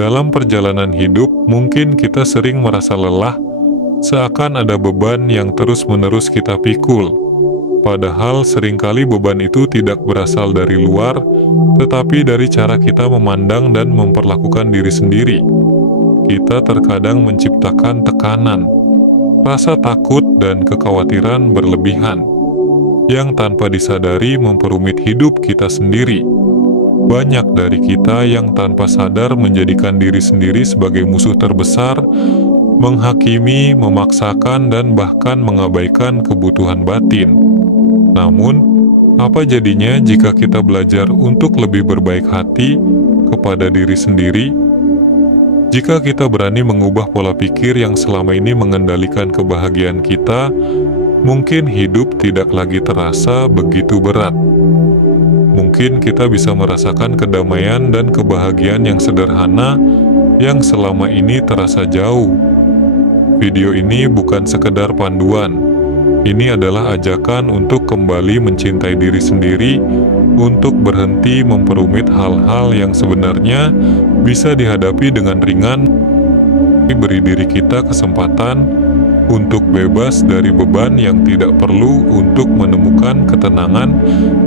Dalam perjalanan hidup, mungkin kita sering merasa lelah, seakan ada beban yang terus-menerus kita pikul. Padahal seringkali beban itu tidak berasal dari luar, tetapi dari cara kita memandang dan memperlakukan diri sendiri. Kita terkadang menciptakan tekanan, rasa takut dan kekhawatiran berlebihan, yang tanpa disadari memperumit hidup kita sendiri. Banyak dari kita yang tanpa sadar menjadikan diri sendiri sebagai musuh terbesar, menghakimi, memaksakan, dan bahkan mengabaikan kebutuhan batin. Namun, apa jadinya jika kita belajar untuk lebih berbaik hati kepada diri sendiri? Jika kita berani mengubah pola pikir yang selama ini mengendalikan kebahagiaan kita, mungkin hidup tidak lagi terasa begitu berat. Mungkin kita bisa merasakan kedamaian dan kebahagiaan yang sederhana yang selama ini terasa jauh. Video ini bukan sekedar panduan. Ini adalah ajakan untuk kembali mencintai diri sendiri, untuk berhenti memperumit hal-hal yang sebenarnya bisa dihadapi dengan ringan. Beri diri kita kesempatan untuk bebas dari beban yang tidak perlu, untuk menemukan ketenangan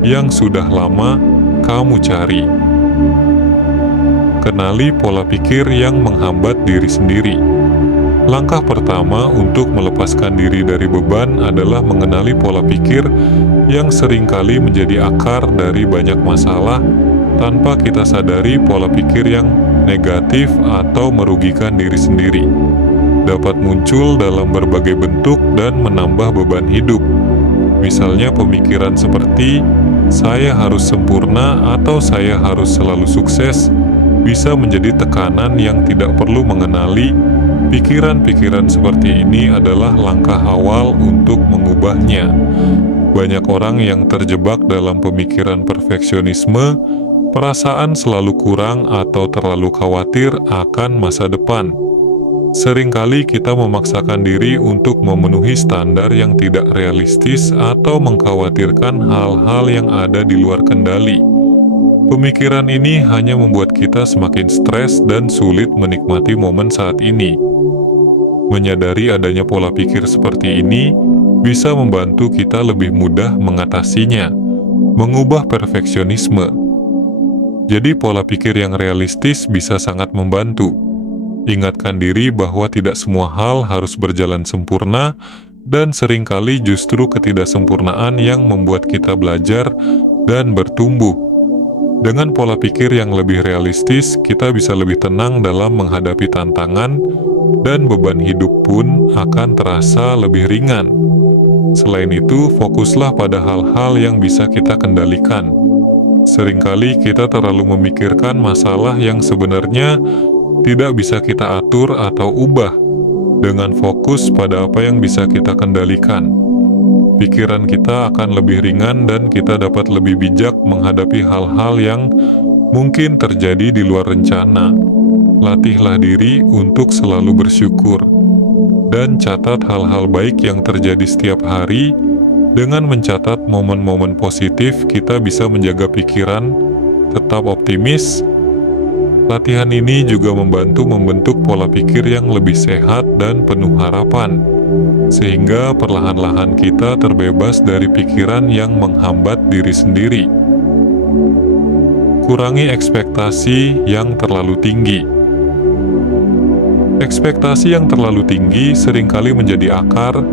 yang sudah lama kamu cari. Kenali pola pikir yang menghambat diri sendiri. Langkah pertama untuk melepaskan diri dari beban adalah mengenali pola pikir yang seringkali menjadi akar dari banyak masalah tanpa kita sadari. Pola pikir yang negatif atau merugikan diri sendiri dapat muncul dalam berbagai bentuk dan menambah beban hidup. Misalnya pemikiran seperti, saya harus sempurna atau saya harus selalu sukses, bisa menjadi tekanan yang tidak perlu mengenali. Pikiran-pikiran seperti ini adalah langkah awal untuk mengubahnya. Banyak orang yang terjebak dalam pemikiran perfeksionisme, perasaan selalu kurang atau terlalu khawatir akan masa depan. Seringkali kita memaksakan diri untuk memenuhi standar yang tidak realistis atau mengkhawatirkan hal-hal yang ada di luar kendali. Pemikiran ini hanya membuat kita semakin stres dan sulit menikmati momen saat ini. Menyadari adanya pola pikir seperti ini bisa membantu kita lebih mudah mengatasinya, mengubah perfeksionisme. Jadi pola pikir yang realistis bisa sangat membantu. Ingatkan diri bahwa tidak semua hal harus berjalan sempurna, dan seringkali justru ketidaksempurnaan yang membuat kita belajar dan bertumbuh. Dengan pola pikir yang lebih realistis, kita bisa lebih tenang dalam menghadapi tantangan, dan beban hidup pun akan terasa lebih ringan. Selain itu, fokuslah pada hal-hal yang bisa kita kendalikan. Seringkali kita terlalu memikirkan masalah yang sebenarnya tidak bisa kita atur atau ubah. Dengan fokus pada apa yang bisa kita kendalikan, pikiran kita akan lebih ringan dan kita dapat lebih bijak menghadapi hal-hal yang mungkin terjadi di luar rencana. Latihlah diri untuk selalu bersyukur, dan catat hal-hal baik yang terjadi setiap hari. Dengan mencatat momen-momen positif, kita bisa menjaga pikiran tetap optimis. Latihan ini juga membantu membentuk pola pikir yang lebih sehat dan penuh harapan, sehingga perlahan-lahan kita terbebas dari pikiran yang menghambat diri sendiri. Kurangi ekspektasi yang terlalu tinggi. Ekspektasi yang terlalu tinggi seringkali menjadi akar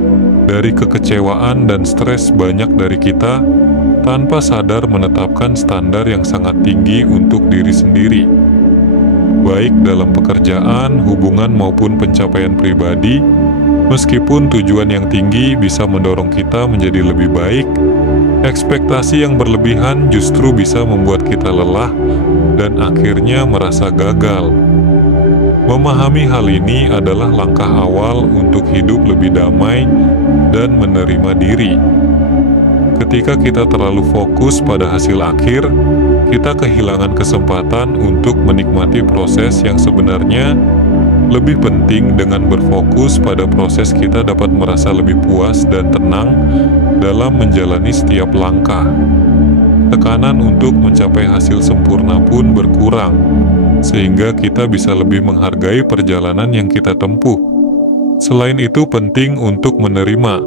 dari kekecewaan dan stres. Banyak dari kita tanpa sadar menetapkan standar yang sangat tinggi untuk diri sendiri, baik dalam pekerjaan, hubungan, maupun pencapaian pribadi. Meskipun tujuan yang tinggi bisa mendorong kita menjadi lebih baik, ekspektasi yang berlebihan justru bisa membuat kita lelah dan akhirnya merasa gagal. Memahami hal ini adalah langkah awal untuk hidup lebih damai dan menerima diri. Ketika kita terlalu fokus pada hasil akhir, kita kehilangan kesempatan untuk menikmati proses yang sebenarnya lebih penting. Dengan berfokus pada proses, kita dapat merasa lebih puas dan tenang dalam menjalani setiap langkah. Tekanan untuk mencapai hasil sempurna pun berkurang. sehingga kita bisa lebih menghargai perjalanan yang kita tempuh. Selain itu, penting untuk menerima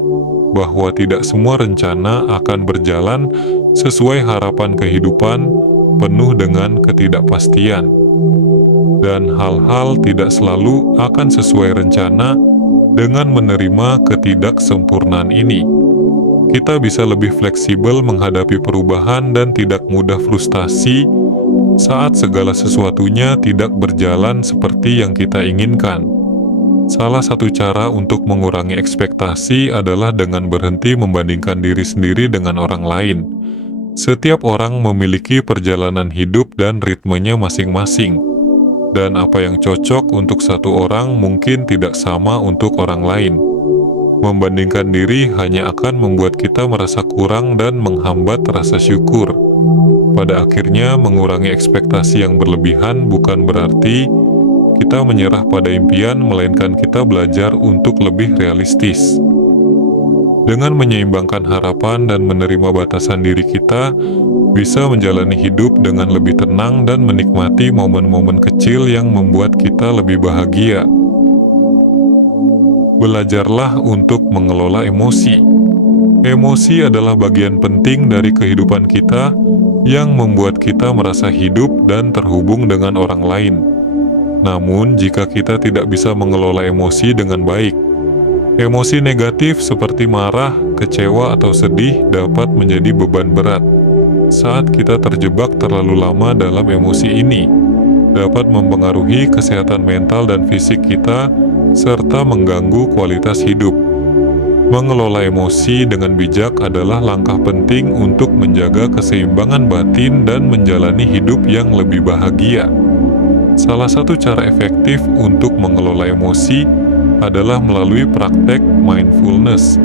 bahwa tidak semua rencana akan berjalan sesuai harapan kehidupan, penuh dengan ketidakpastian. Dan hal-hal tidak selalu akan sesuai rencana. Dengan menerima ketidaksempurnaan ini, kita bisa lebih fleksibel menghadapi perubahan dan tidak mudah frustasi saat segala sesuatunya tidak berjalan seperti yang kita inginkan. Salah satu cara untuk mengurangi ekspektasi adalah dengan berhenti membandingkan diri sendiri dengan orang lain. Setiap orang memiliki perjalanan hidup dan ritmenya masing-masing, dan apa yang cocok untuk satu orang mungkin tidak sama untuk orang lain. Membandingkan diri hanya akan membuat kita merasa kurang dan menghambat rasa syukur. Pada akhirnya, mengurangi ekspektasi yang berlebihan bukan berarti kita menyerah pada impian, melainkan kita belajar untuk lebih realistis. Dengan menyeimbangkan harapan dan menerima batasan diri kita, bisa menjalani hidup dengan lebih tenang dan menikmati momen-momen kecil yang membuat kita lebih bahagia. Belajarlah untuk mengelola emosi. Emosi adalah bagian penting dari kehidupan kita yang membuat kita merasa hidup dan terhubung dengan orang lain. Namun, jika kita tidak bisa mengelola emosi dengan baik, emosi negatif seperti marah, kecewa, atau sedih dapat menjadi beban berat. Saat kita terjebak terlalu lama dalam emosi ini, dapat mempengaruhi kesehatan mental dan fisik kita, serta mengganggu kualitas hidup. Mengelola emosi dengan bijak adalah langkah penting untuk menjaga keseimbangan batin dan menjalani hidup yang lebih bahagia. Salah satu cara efektif untuk mengelola emosi adalah melalui praktek mindfulness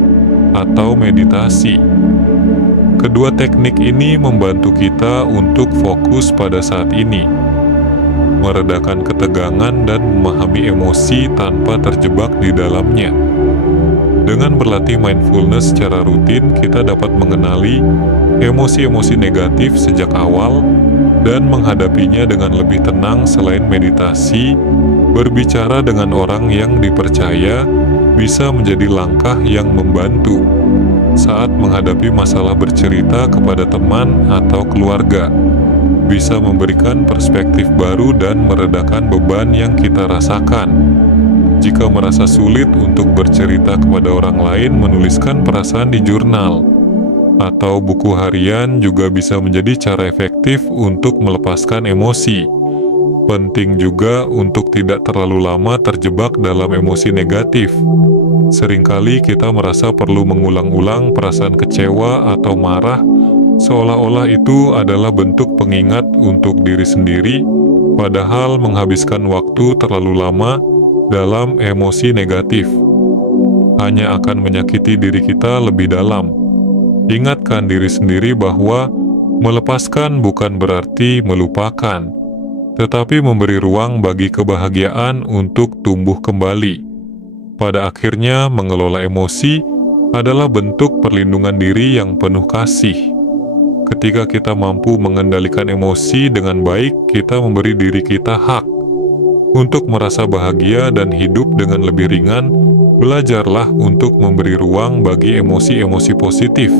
atau meditasi. Kedua teknik ini membantu kita untuk fokus pada saat ini, meredakan ketegangan dan memahami emosi tanpa terjebak di dalamnya. Dengan berlatih mindfulness secara rutin, kita dapat mengenali emosi-emosi negatif sejak awal dan menghadapinya dengan lebih tenang. Selain meditasi, berbicara dengan orang yang dipercaya bisa menjadi langkah yang membantu saat menghadapi masalah. Bercerita kepada teman atau keluarga bisa memberikan perspektif baru dan meredakan beban yang kita rasakan. Jika merasa sulit untuk bercerita kepada orang lain, menuliskan perasaan di jurnal atau buku harian juga bisa menjadi cara efektif untuk melepaskan emosi. Penting juga untuk tidak terlalu lama terjebak dalam emosi negatif. Seringkali kita merasa perlu mengulang-ulang perasaan kecewa atau marah, seolah-olah itu adalah bentuk pengingat untuk diri sendiri, padahal menghabiskan waktu terlalu lama dalam emosi negatif hanya akan menyakiti diri kita lebih dalam. Ingatkan diri sendiri bahwa melepaskan bukan berarti melupakan, tetapi memberi ruang bagi kebahagiaan untuk tumbuh kembali. Pada akhirnya, mengelola emosi adalah bentuk perlindungan diri yang penuh kasih. Ketika kita mampu mengendalikan emosi dengan baik, kita memberi diri kita hak untuk merasa bahagia dan hidup dengan lebih ringan. Belajarlah untuk memberi ruang bagi emosi-emosi positif,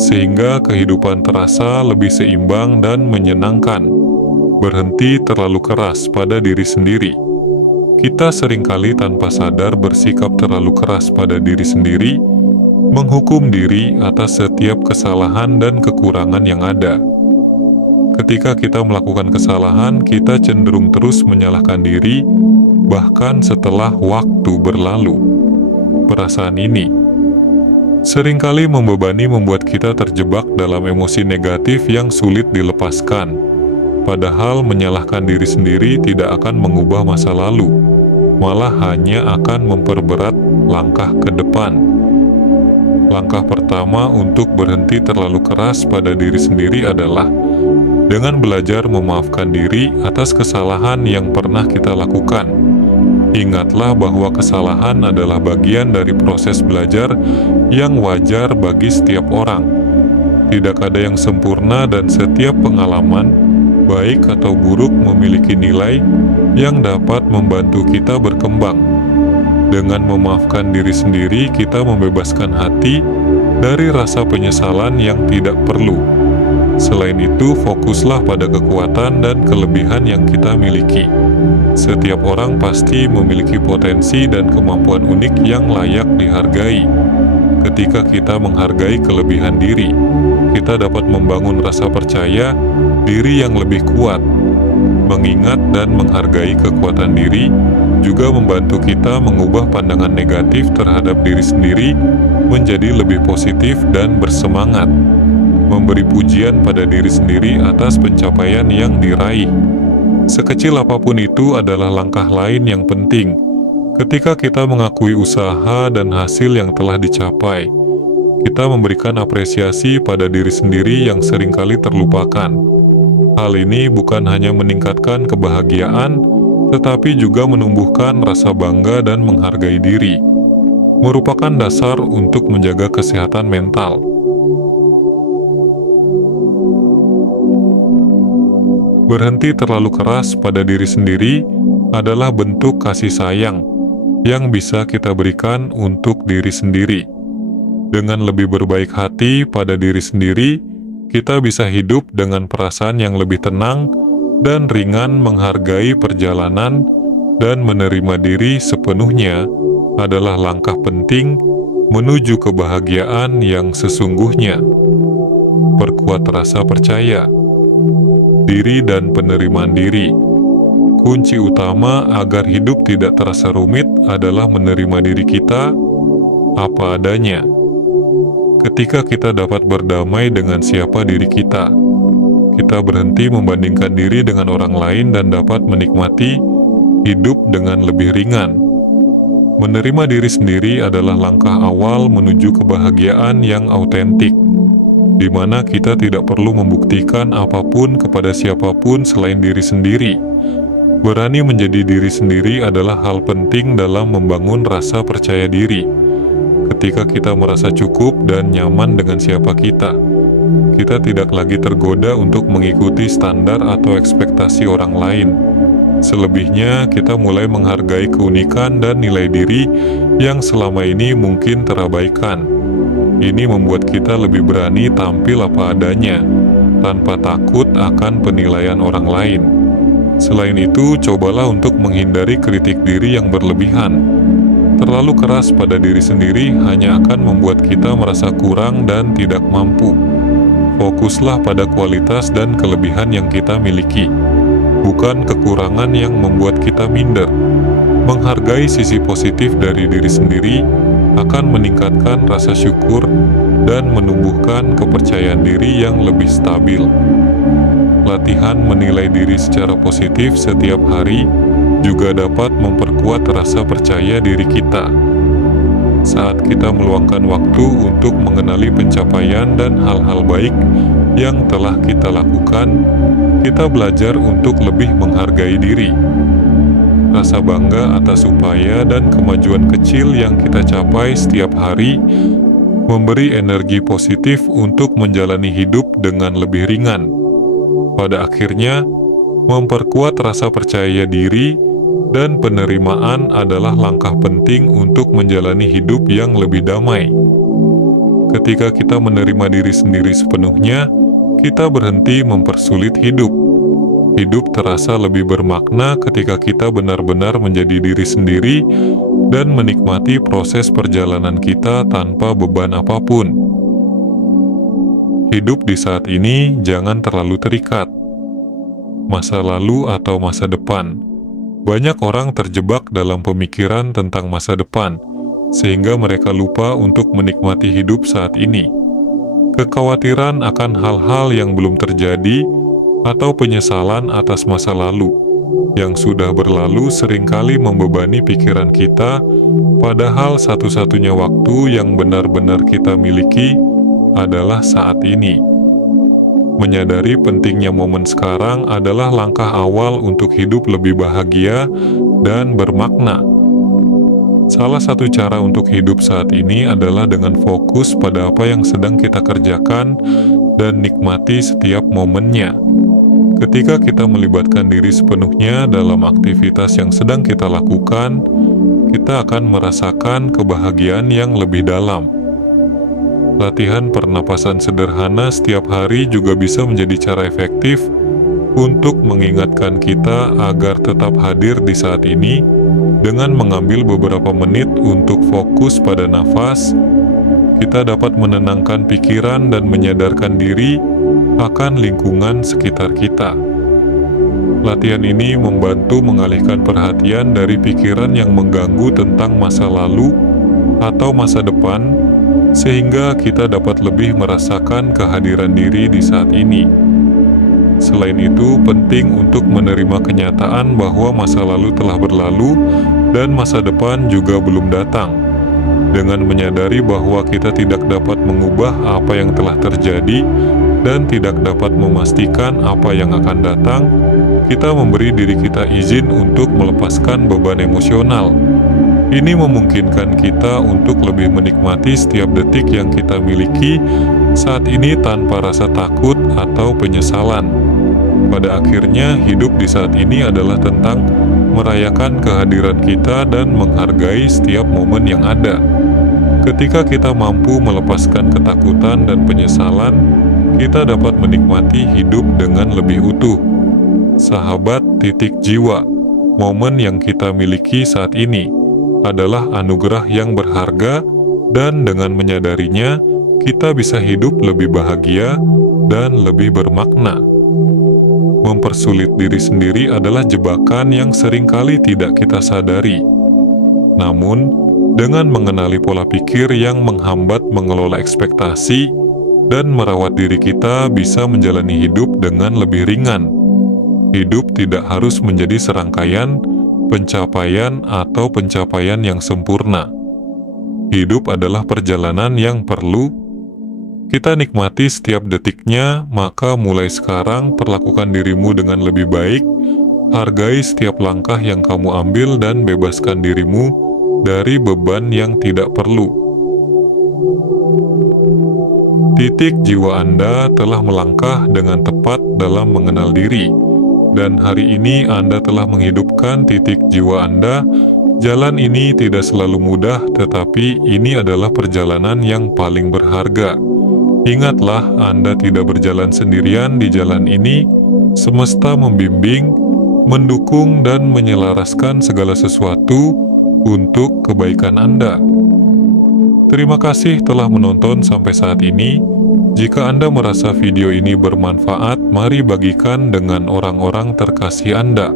sehingga kehidupan terasa lebih seimbang dan menyenangkan. Berhenti terlalu keras pada diri sendiri. Kita seringkali tanpa sadar bersikap terlalu keras pada diri sendiri, menghukum diri atas setiap kesalahan dan kekurangan yang ada. Ketika kita melakukan kesalahan, kita cenderung terus menyalahkan diri, bahkan setelah waktu berlalu. Perasaan ini seringkali membebani, membuat kita terjebak dalam emosi negatif yang sulit dilepaskan. Padahal menyalahkan diri sendiri tidak akan mengubah masa lalu, malah hanya akan memperberat langkah ke depan. Langkah pertama untuk berhenti terlalu keras pada diri sendiri adalah dengan belajar memaafkan diri atas kesalahan yang pernah kita lakukan. Ingatlah bahwa kesalahan adalah bagian dari proses belajar yang wajar bagi setiap orang. Tidak ada yang sempurna dan setiap pengalaman baik atau buruk memiliki nilai yang dapat membantu kita berkembang. Dengan memaafkan diri sendiri, kita membebaskan hati dari rasa penyesalan yang tidak perlu. Selain itu, fokuslah pada kekuatan dan kelebihan yang kita miliki. Setiap orang pasti memiliki potensi dan kemampuan unik yang layak dihargai. Ketika kita menghargai kelebihan diri, kita dapat membangun rasa percaya diri yang lebih kuat. Mengingat dan menghargai kekuatan diri juga membantu kita mengubah pandangan negatif terhadap diri sendiri menjadi lebih positif dan bersemangat. Memberi pujian pada diri sendiri atas pencapaian yang diraih, sekecil apapun itu, adalah langkah lain yang penting. Ketika kita mengakui usaha dan hasil yang telah dicapai, kita memberikan apresiasi pada diri sendiri yang seringkali terlupakan. Hal ini bukan hanya meningkatkan kebahagiaan, tetapi juga menumbuhkan rasa bangga dan menghargai diri, merupakan dasar untuk menjaga kesehatan mental. Berhenti terlalu keras pada diri sendiri adalah bentuk kasih sayang yang bisa kita berikan untuk diri sendiri. Dengan lebih berbaik hati pada diri sendiri, kita bisa hidup dengan perasaan yang lebih tenang dan ringan. Menghargai perjalanan dan menerima diri sepenuhnya adalah langkah penting menuju kebahagiaan yang sesungguhnya. Perkuat rasa percaya diri dan penerimaan diri. Kunci utama agar hidup tidak terasa rumit adalah menerima diri kita apa adanya. Ketika kita dapat berdamai dengan siapa diri kita berhenti membandingkan diri dengan orang lain dan dapat menikmati hidup dengan lebih ringan. Menerima diri sendiri adalah langkah awal menuju kebahagiaan yang autentik, di mana kita tidak perlu membuktikan apapun kepada siapapun selain diri sendiri. Berani menjadi diri sendiri adalah hal penting dalam membangun rasa percaya diri. Ketika kita merasa cukup dan nyaman dengan siapa kita tidak lagi tergoda untuk mengikuti standar atau ekspektasi orang lain. Selebihnya, kita mulai menghargai keunikan dan nilai diri yang selama ini mungkin terabaikan. Ini membuat kita lebih berani tampil apa adanya, tanpa takut akan penilaian orang lain. Selain itu, cobalah untuk menghindari kritik diri yang berlebihan. Terlalu keras pada diri sendiri hanya akan membuat kita merasa kurang dan tidak mampu. Fokuslah pada kualitas dan kelebihan yang kita miliki, bukan kekurangan yang membuat kita minder. Menghargai sisi positif dari diri sendiri akan meningkatkan rasa syukur dan menumbuhkan kepercayaan diri yang lebih stabil. Latihan menilai diri secara positif setiap hari juga dapat memperkuat rasa percaya diri kita. Saat kita meluangkan waktu untuk mengenali pencapaian dan hal-hal baik yang telah kita lakukan, kita belajar untuk lebih menghargai diri. Rasa bangga atas upaya dan kemajuan kecil yang kita capai setiap hari memberi energi positif untuk menjalani hidup dengan lebih ringan. Pada akhirnya, memperkuat rasa percaya diri dan penerimaan adalah langkah penting untuk menjalani hidup yang lebih damai. Ketika kita menerima diri sendiri sepenuhnya, kita berhenti mempersulit hidup. Hidup terasa lebih bermakna ketika kita benar-benar menjadi diri sendiri dan menikmati proses perjalanan kita tanpa beban apapun. Hidup di saat ini jangan terlalu terikat. Masa lalu atau masa depan. Banyak orang terjebak dalam pemikiran tentang masa depan, sehingga mereka lupa untuk menikmati hidup saat ini. Kekhawatiran akan hal-hal yang belum terjadi atau penyesalan atas masa lalu yang sudah berlalu seringkali membebani pikiran kita, padahal satu-satunya waktu yang benar-benar kita miliki adalah saat ini. Menyadari pentingnya momen sekarang adalah langkah awal untuk hidup lebih bahagia dan bermakna. Salah satu cara untuk hidup saat ini adalah dengan fokus pada apa yang sedang kita kerjakan dan nikmati setiap momennya. Ketika kita melibatkan diri sepenuhnya dalam aktivitas yang sedang kita lakukan, kita akan merasakan kebahagiaan yang lebih dalam. Latihan pernapasan sederhana setiap hari juga bisa menjadi cara efektif untuk mengingatkan kita agar tetap hadir di saat ini dengan mengambil beberapa menit untuk fokus pada nafas. Kita dapat menenangkan pikiran dan menyadarkan diri akan lingkungan sekitar kita. Latihan ini membantu mengalihkan perhatian dari pikiran yang mengganggu tentang masa lalu atau masa depan, sehingga kita dapat lebih merasakan kehadiran diri di saat ini. Selain itu, penting untuk menerima kenyataan bahwa masa lalu telah berlalu dan masa depan juga belum datang. Dengan menyadari bahwa kita tidak dapat mengubah apa yang telah terjadi dan tidak dapat memastikan apa yang akan datang, kita memberi diri kita izin untuk melepaskan beban emosional. Ini memungkinkan kita untuk lebih menikmati setiap detik yang kita miliki saat ini tanpa rasa takut atau penyesalan. Pada akhirnya, hidup di saat ini adalah tentang merayakan kehadiran kita dan menghargai setiap momen yang ada. Ketika kita mampu melepaskan ketakutan dan penyesalan, kita dapat menikmati hidup dengan lebih utuh. Sahabat titik jiwa, momen yang kita miliki saat ini adalah anugerah yang berharga, dan dengan menyadarinya, kita bisa hidup lebih bahagia dan lebih bermakna. Mempersulit diri sendiri adalah jebakan yang seringkali tidak kita sadari. Namun, dengan mengenali pola pikir yang menghambat mengelola ekspektasi dan merawat diri, kita bisa menjalani hidup dengan lebih ringan. Hidup tidak harus menjadi serangkaian pencapaian atau pencapaian yang sempurna. Hidup adalah perjalanan yang perlu kita nikmati setiap detiknya. Maka mulai sekarang, perlakukan dirimu dengan lebih baik, hargai setiap langkah yang kamu ambil, dan bebaskan dirimu dari beban yang tidak perlu. Titik jiwa Anda telah melangkah dengan tepat dalam mengenal diri, dan hari ini Anda telah menghidupkan titik jiwa Anda. Jalan ini tidak selalu mudah, tetapi ini adalah perjalanan yang paling berharga. Ingatlah, Anda tidak berjalan sendirian di jalan ini. Semesta membimbing, mendukung, dan menyelaraskan segala sesuatu untuk kebaikan Anda. Terima kasih telah menonton sampai saat ini. Jika Anda merasa video ini bermanfaat, mari bagikan dengan orang-orang terkasih Anda.